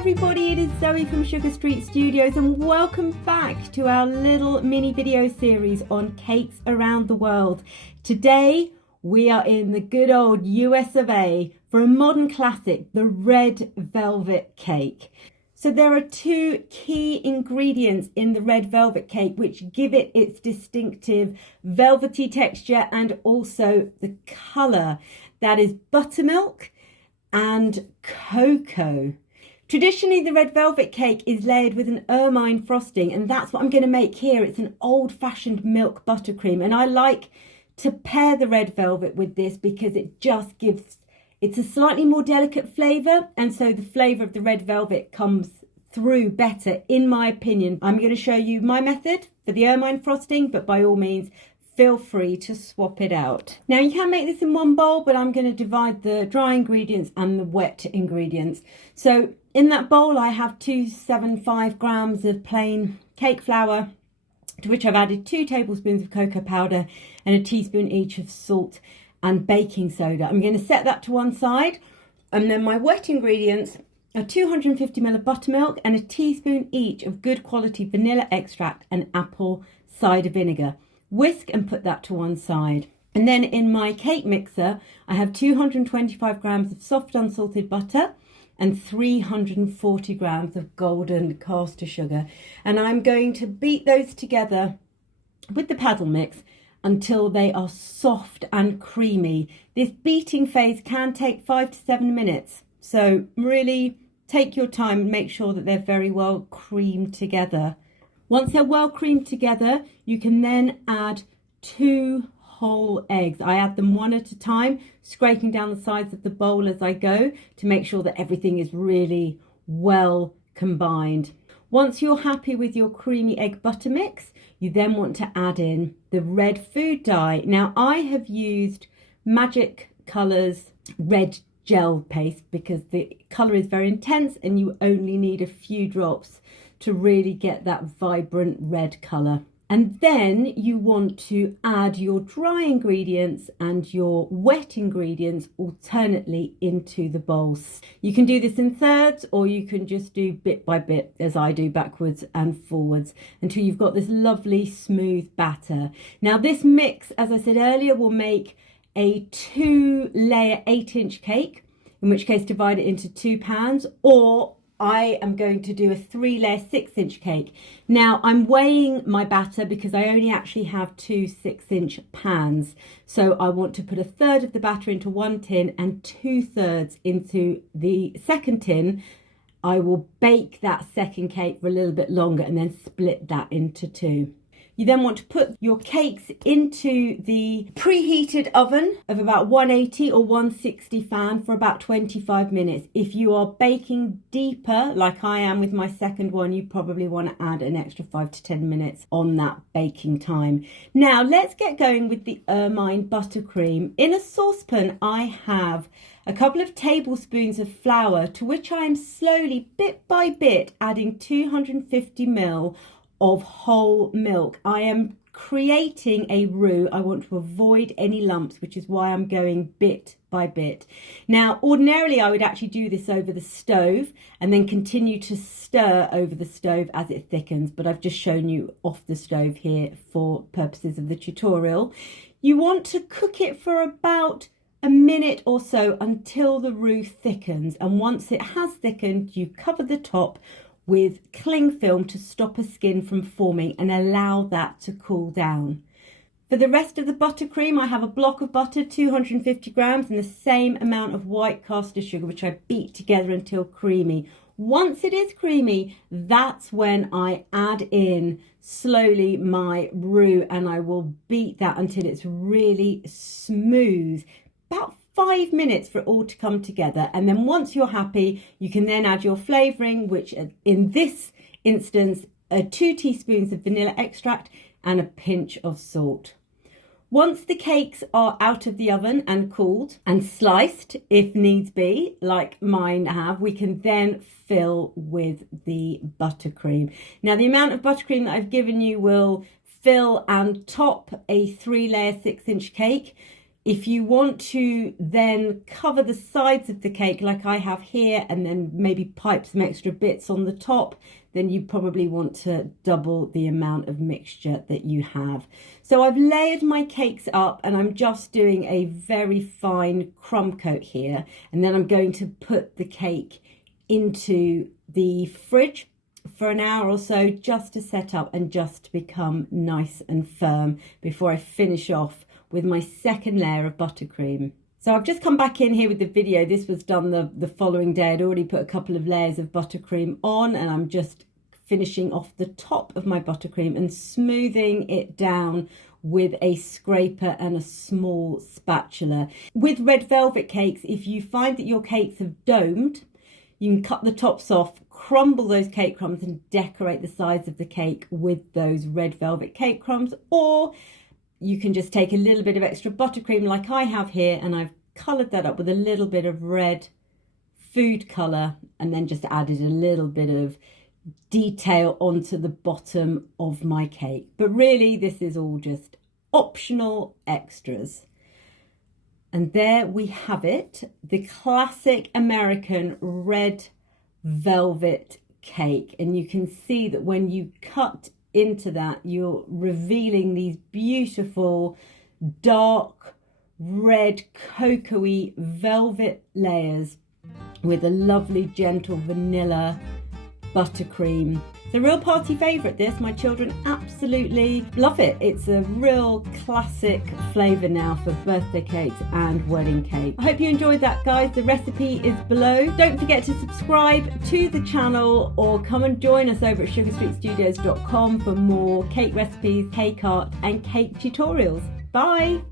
everybody, it is Zoe from Sugar Street Studios and welcome back to our little mini video series on cakes around the world. Today we are in the good old US of A for a modern classic, the red velvet cake. So there are two key ingredients in the red velvet cake which give it its distinctive velvety texture and also the colour. That is buttermilk and cocoa. Traditionally, the red velvet cake is layered with an ermine frosting, and that's what I'm going to make here. It's an old-fashioned milk buttercream, and I like to pair the red velvet with this because it just gives, it's a slightly more delicate flavour, and so the flavour of the red velvet comes through better, in my opinion. I'm going to show you my method for the ermine frosting, but by all means, feel free to swap it out. Now you can make this in one bowl, but I'm going to divide the dry ingredients and the wet ingredients. So in that bowl I have 275 grams of plain cake flour, to which I've added 2 tablespoons of cocoa powder and a teaspoon each of salt and baking soda. I'm going to set that to one side, and then my wet ingredients are 250 ml of buttermilk and a teaspoon each of good quality vanilla extract and apple cider vinegar. Whisk and put that to one side. And then in my cake mixer, I have 225 grams of soft unsalted butter and 340 grams of golden caster sugar. And I'm going to beat those together with the paddle mix until they are soft and creamy. This beating phase can take 5 to 7 minutes. So really take your time and make sure that they're very well creamed together. Once they're well creamed together, you can then add 2 whole eggs. I add them one at a time, scraping down the sides of the bowl as I go to make sure that everything is really well combined. Once you're happy with your creamy egg butter mix, you then want to add in the red food dye. Now I have used Magic Colours red gel paste because the colour is very intense and you only need a few drops to really get that vibrant red colour. And then you want to add your dry ingredients and your wet ingredients alternately into the bowls. You can do this in thirds, or you can just do bit by bit as I do, backwards and forwards, until you've got this lovely smooth batter. Now this mix, as I said earlier, will make a 2-layer 8-inch cake, in which case divide it into 2 pans, or I am going to do a 3-layer 6-inch cake. Now I'm weighing my batter because I only actually have 2 6-inch pans. So I want to put 1/3 of the batter into one tin and 2/3 into the second tin. I will bake that second cake for a little bit longer and then split that into 2. You then want to put your cakes into the preheated oven of about 180 or 160 fan for about 25 minutes. If you are baking deeper, like I am with my second one, you probably want to add an extra 5 to 10 minutes on that baking time. Now let's get going with the ermine buttercream. In a saucepan, I have a couple of tablespoons of flour, to which I am slowly, bit by bit, adding 250 ml of whole milk. I am creating a roux. I want to avoid any lumps, which is why I'm going bit by bit. Now, ordinarily I would actually do this over the stove and then continue to stir over the stove as it thickens, but I've just shown you off the stove here for purposes of the tutorial. You want to cook it for about a minute or so until the roux thickens, and once it has thickened, you cover the top with cling film to stop a skin from forming and allow that to cool down. For the rest of the buttercream, I have a block of butter, 250 grams, and the same amount of white caster sugar, which I beat together until creamy. Once it is creamy, that's when I add in slowly my roux, and I will beat that until it's really smooth. About 5 minutes for it all to come together, and then once you're happy, you can then add your flavouring, which in this instance are 2 teaspoons of vanilla extract and a pinch of salt. Once the cakes are out of the oven and cooled and sliced if needs be, like mine have, we can then fill with the buttercream. Now the amount of buttercream that I've given you will fill and top a 3-layer 6-inch cake. If you want to then cover the sides of the cake like I have here and then maybe pipe some extra bits on the top, then you probably want to double the amount of mixture that you have. So I've layered my cakes up and I'm just doing a very fine crumb coat here, and then I'm going to put the cake into the fridge for an hour or so just to set up and just to become nice and firm before I finish off with my second layer of buttercream. So I've just come back in here with the video. This was done the following day. I'd already put a couple of layers of buttercream on, and I'm just finishing off the top of my buttercream and smoothing it down with a scraper and a small spatula. With red velvet cakes, if you find that your cakes have domed, you can cut the tops off, crumble those cake crumbs and decorate the sides of the cake with those red velvet cake crumbs, or you can just take a little bit of extra buttercream like I have here, and I've coloured that up with a little bit of red food colour and then just added a little bit of detail onto the bottom of my cake. But really, this is all just optional extras. And there we have it, the classic American red velvet cake. And you can see that when you cut into that, you're revealing these beautiful dark red cocoa-y velvet layers with a lovely gentle vanilla buttercream. It's a real party favourite, this. My children absolutely love it. It's a real classic flavour now for birthday cakes and wedding cake. I hope you enjoyed that, guys. The recipe is below. Don't forget to subscribe to the channel or come and join us over at sugarstreetstudios.com for more cake recipes, cake art and cake tutorials. Bye!